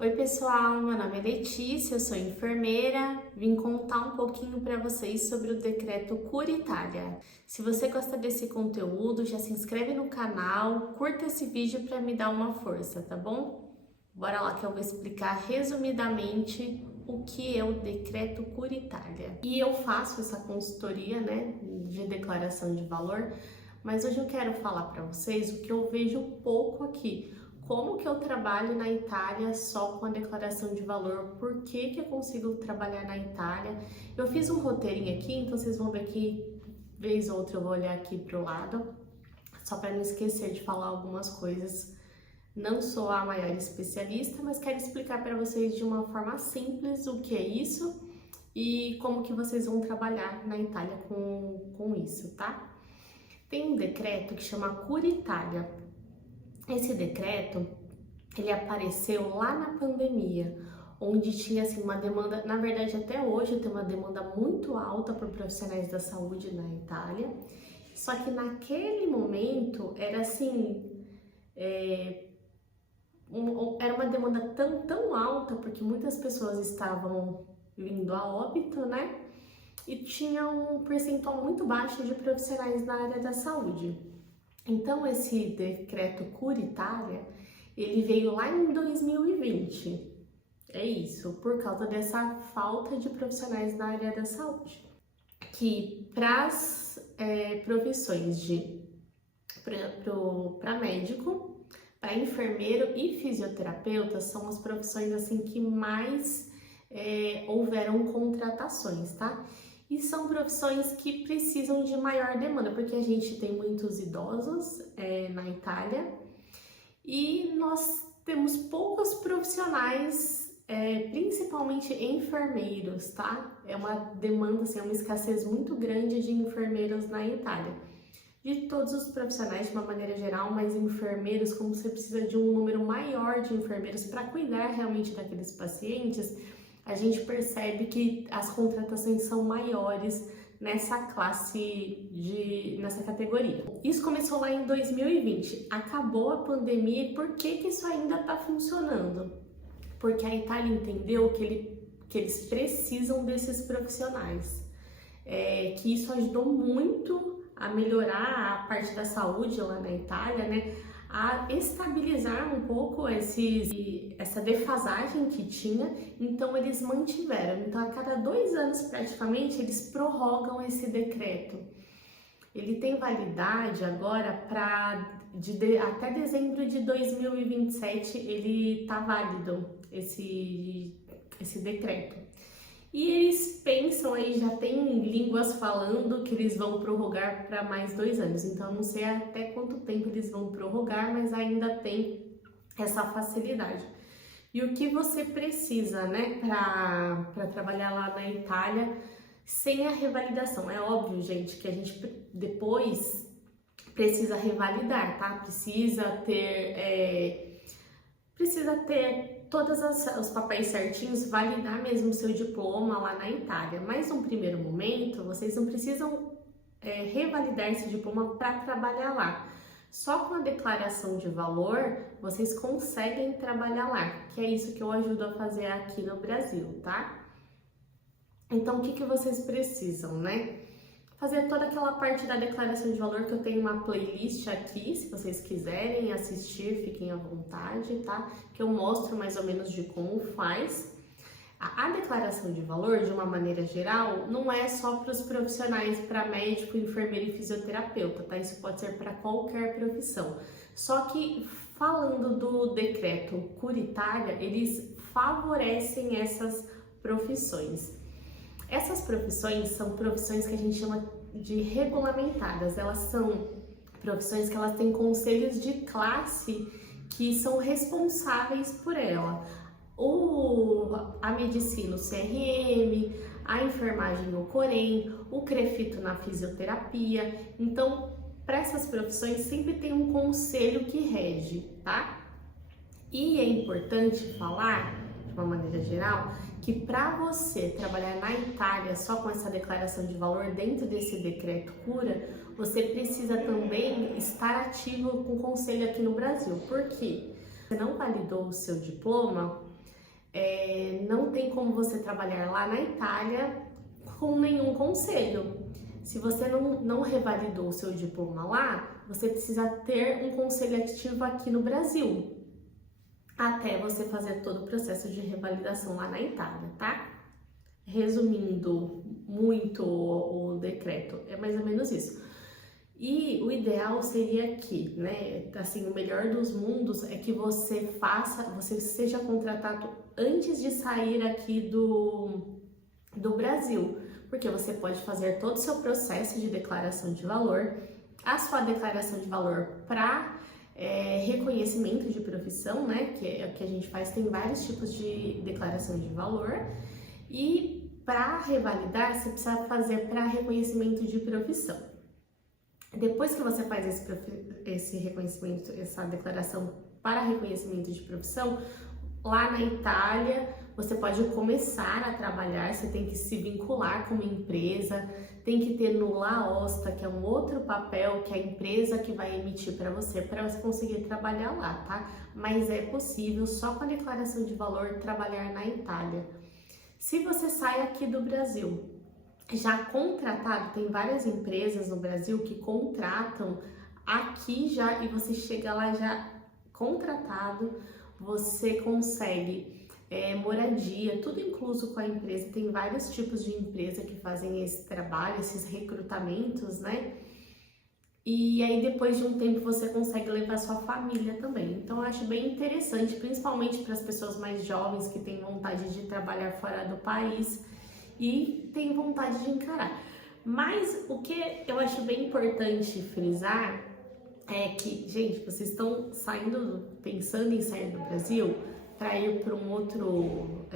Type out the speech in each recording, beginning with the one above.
Oi pessoal, meu nome é Letícia, eu sou enfermeira, vim contar um pouquinho para vocês sobre o decreto Cura Itália. Se você gosta desse conteúdo, já se inscreve no canal, curta esse vídeo para me dar uma força, tá bom? Bora lá que eu vou explicar resumidamente o que é o decreto Cura Itália. E eu faço essa consultoria, de declaração de valor, mas hoje eu quero falar para vocês o que eu vejo pouco aqui. Como que eu trabalho na Itália só com a declaração de valor? Por que que eu consigo trabalhar na Itália? Eu fiz um roteirinho aqui, então vocês vão ver que vez ou outra eu vou olhar aqui pro lado, só para não esquecer de falar algumas coisas. Não sou a maior especialista, mas quero explicar para vocês de uma forma simples o que é isso e como que vocês vão trabalhar na Itália com isso, tá? Tem um decreto que chama Cura Itália. Esse decreto, ele apareceu lá na pandemia, onde tinha assim uma demanda, na verdade até hoje tem uma demanda muito alta por profissionais da saúde na Itália, só que naquele momento era assim, era uma demanda tão alta, porque muitas pessoas estavam vindo a óbito, né? E tinha um percentual muito baixo de profissionais na área da saúde. Então, esse decreto Cura Itália, ele veio lá em 2020. É isso, por causa dessa falta de profissionais na área da saúde. Que para as profissões para médico, para enfermeiro e fisioterapeuta, são as profissões assim que mais houveram contratações, tá? E são profissões que precisam de maior demanda, porque a gente tem muitos idosos na Itália e nós temos poucos profissionais, principalmente enfermeiros, tá? É uma demanda, assim, é uma escassez muito grande de enfermeiros na Itália. De todos os profissionais de uma maneira geral, mas enfermeiros, como você precisa de um número maior de enfermeiros para cuidar realmente daqueles pacientes, a gente percebe que as contratações são maiores nessa nessa categoria. Isso começou lá em 2020, acabou a pandemia e por que que isso ainda está funcionando? Porque a Itália entendeu que eles precisam desses profissionais, que isso ajudou muito a melhorar a parte da saúde lá na Itália, né? A estabilizar um pouco essa defasagem que tinha, então eles mantiveram. Então, a cada 2 anos praticamente, eles prorrogam esse decreto. Ele tem validade agora até dezembro de 2027, ele tá válido esse decreto. E eles pensam aí, já tem línguas falando que eles vão prorrogar para mais 2 anos. Então, eu não sei até quanto tempo eles vão prorrogar, mas ainda tem essa facilidade. E o que você precisa, né, para trabalhar lá na Itália sem a revalidação? É óbvio, gente, que a gente depois precisa revalidar, tá? Precisa ter todos os papéis certinhos, validar mesmo o seu diploma lá na Itália. Mas num primeiro momento, vocês não precisam revalidar esse diploma para trabalhar lá. Só com a declaração de valor, vocês conseguem trabalhar lá, que é isso que eu ajudo a fazer aqui no Brasil, tá? Então, o que que vocês precisam, né? Fazer toda aquela parte da declaração de valor, que eu tenho uma playlist aqui, se vocês quiserem assistir, fiquem à vontade, tá? Que eu mostro mais ou menos de como faz. A declaração de valor, de uma maneira geral, não é só para os profissionais, para médico, enfermeiro e fisioterapeuta, tá? Isso pode ser para qualquer profissão. Só que, falando do decreto Cura Itália, eles favorecem essas profissões. Essas profissões são profissões que a gente chama de regulamentadas. Elas são profissões que elas têm conselhos de classe que são responsáveis por ela. A medicina, o CRM, a enfermagem, o Corém, o CREFITO na fisioterapia. Então, para essas profissões sempre tem um conselho que rege, tá? E é importante falar, de uma maneira geral, que para você trabalhar na Itália só com essa declaração de valor dentro desse decreto cura, você precisa também estar ativo com o conselho aqui no Brasil. Por quê? Você não validou o seu diploma, não tem como você trabalhar lá na Itália com nenhum conselho. Se você não revalidou o seu diploma lá, você precisa ter um conselho ativo aqui no Brasil, até você fazer todo o processo de revalidação lá na Itália, tá? Resumindo muito o decreto, é mais ou menos isso. E o ideal seria que, né, assim, o melhor dos mundos é que você seja contratado antes de sair aqui do Brasil, porque você pode fazer todo o seu processo de declaração de valor, a sua declaração de valor para reconhecimento de profissão, né, que é o que a gente faz, tem vários tipos de declaração de valor, e para revalidar, você precisa fazer para reconhecimento de profissão. Depois que você faz esse reconhecimento, essa declaração para reconhecimento de profissão, lá na Itália, você pode começar a trabalhar, você tem que se vincular com uma empresa, tem que ter no LAOSTA, que é um outro papel que a empresa que vai emitir para você conseguir trabalhar lá, tá? Mas é possível, só com a declaração de valor, trabalhar na Itália. Se você sai aqui do Brasil, já contratado, tem várias empresas no Brasil que contratam aqui já, e você chega lá já contratado, você consegue moradia, tudo incluso com a empresa. Tem vários tipos de empresa que fazem esse trabalho, esses recrutamentos, né? E aí depois de um tempo você consegue levar sua família também. Então eu acho bem interessante, principalmente para as pessoas mais jovens que têm vontade de trabalhar fora do país e têm vontade de encarar. Mas o que eu acho bem importante frisar é que, gente, vocês estão pensando em sair do Brasil para ir para um outro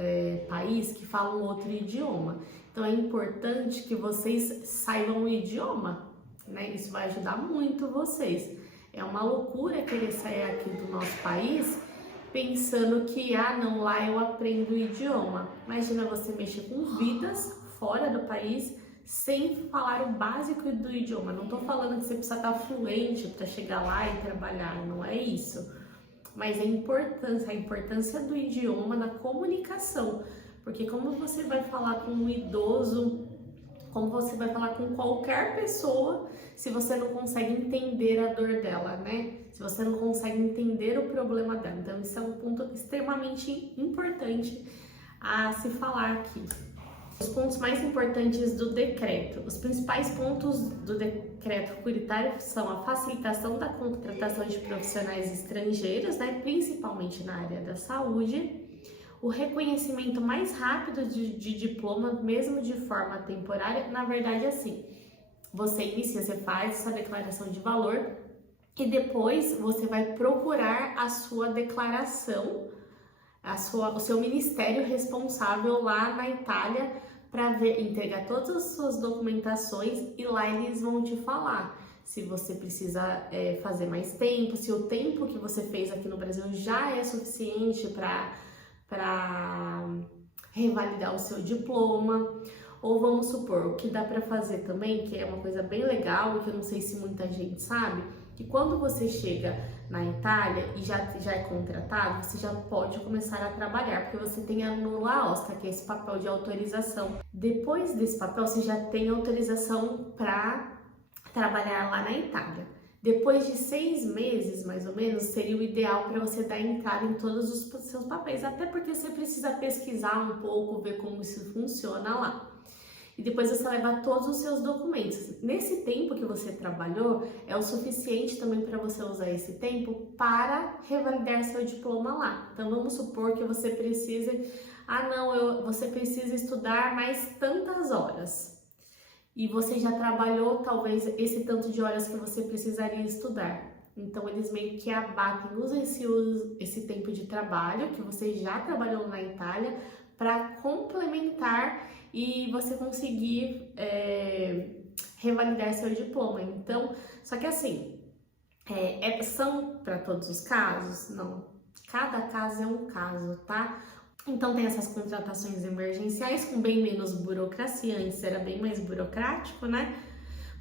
país que fala um outro idioma. Então é importante que vocês saibam o idioma, né? Isso vai ajudar muito vocês. É uma loucura querer sair aqui do nosso país pensando que, não, lá eu aprendo o idioma. Imagina você mexer com vidas fora do país sem falar o básico do idioma. Não tô falando que você precisa estar fluente para chegar lá e trabalhar, não é isso. Mas a importância do idioma na comunicação. Porque como você vai falar com um idoso, como você vai falar com qualquer pessoa, se você não consegue entender a dor dela, né? Se você não consegue entender o problema dela. Então, isso é um ponto extremamente importante a se falar aqui. Os pontos mais importantes do decreto. Os principais pontos do decreto securitário são a facilitação da contratação de profissionais estrangeiros, né? Principalmente na área da saúde. O reconhecimento mais rápido de diploma, mesmo de forma temporária. Na verdade, assim, você faz sua declaração de valor e depois você vai procurar a sua declaração, o seu ministério responsável lá na Itália para entregar todas as suas documentações, e lá eles vão te falar se você precisa fazer mais tempo, se o tempo que você fez aqui no Brasil já é suficiente para revalidar o seu diploma. Ou vamos supor, o que dá para fazer também, que é uma coisa bem legal e que eu não sei se muita gente sabe, que quando você chega na Itália e já é contratado, você já pode começar a trabalhar, porque você tem a no LAOSTA, que é esse papel de autorização. Depois desse papel, você já tem autorização para trabalhar lá na Itália. Depois de 6 meses, mais ou menos, seria o ideal para você dar entrada em todos os seus papéis, até porque você precisa pesquisar um pouco, ver como isso funciona lá. E depois você leva todos os seus documentos. Nesse tempo que você trabalhou, é o suficiente também para você usar esse tempo para revalidar seu diploma lá. Então vamos supor que você precise, você precisa estudar mais tantas horas. E você já trabalhou talvez esse tanto de horas que você precisaria estudar. Então eles meio que abatem, usam esse tempo de trabalho que você já trabalhou na Itália para complementar e você conseguir revalidar seu diploma. Então, só que assim, são para todos os casos? Não. Cada caso é um caso, tá? Então tem essas contratações emergenciais com bem menos burocracia, antes era bem mais burocrático, né?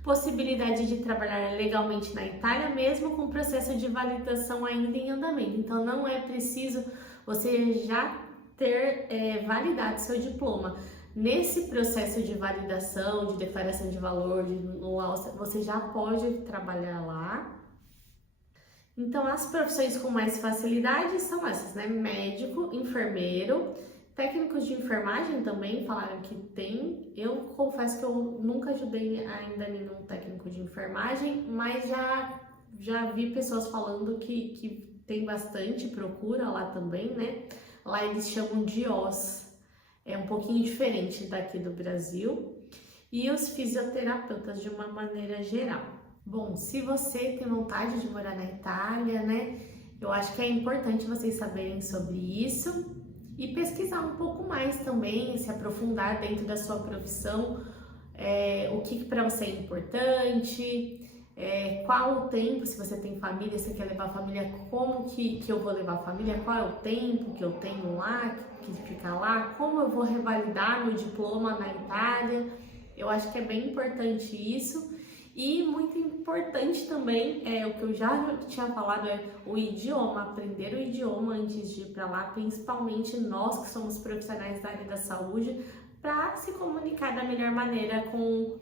Possibilidade de trabalhar legalmente na Itália, mesmo com o processo de validação ainda em andamento. Então não é preciso você já ter validado seu diploma. Nesse processo de validação, de declaração de valor, você já pode trabalhar lá. Então, as profissões com mais facilidade são essas, né? Médico, enfermeiro, técnicos de enfermagem também falaram que tem. Eu confesso que eu nunca ajudei ainda nenhum técnico de enfermagem, mas já vi pessoas falando que tem bastante procura lá também, né? Lá eles chamam de OS, é um pouquinho diferente daqui do Brasil. E os fisioterapeutas de uma maneira geral. Bom, se você tem vontade de morar na Itália, né? Eu acho que é importante vocês saberem sobre isso e pesquisar um pouco mais também, se aprofundar dentro da sua profissão, o que para você é importante, qual o tempo, se você tem família, você quer levar a família, como que eu vou levar a família, qual é o tempo que eu tenho lá, que fica lá, como eu vou revalidar meu diploma na Itália. Eu acho que é bem importante isso. E muito importante também, o que eu já tinha falado, é o idioma, aprender o idioma antes de ir para lá, principalmente nós que somos profissionais da área da saúde, para se comunicar da melhor maneira com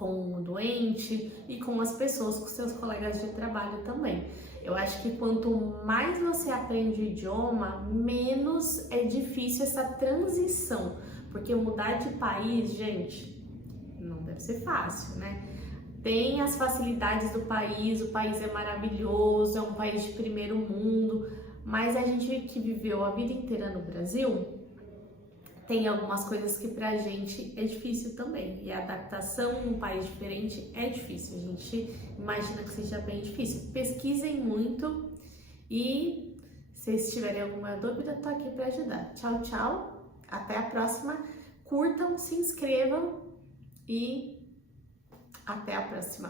o doente e com as pessoas, com seus colegas de trabalho também. Eu acho que quanto mais você aprende o idioma, menos é difícil essa transição, porque mudar de país, gente, não deve ser fácil, né? Tem as facilidades do país, o país é maravilhoso, é um país de primeiro mundo, mas a gente que viveu a vida inteira no Brasil, tem algumas coisas que pra gente é difícil também. E a adaptação num país diferente é difícil, a gente imagina que seja bem difícil. Pesquisem muito e se vocês tiverem alguma dúvida, tô aqui para ajudar. Tchau, tchau, até a próxima. Curtam, se inscrevam e até a próxima!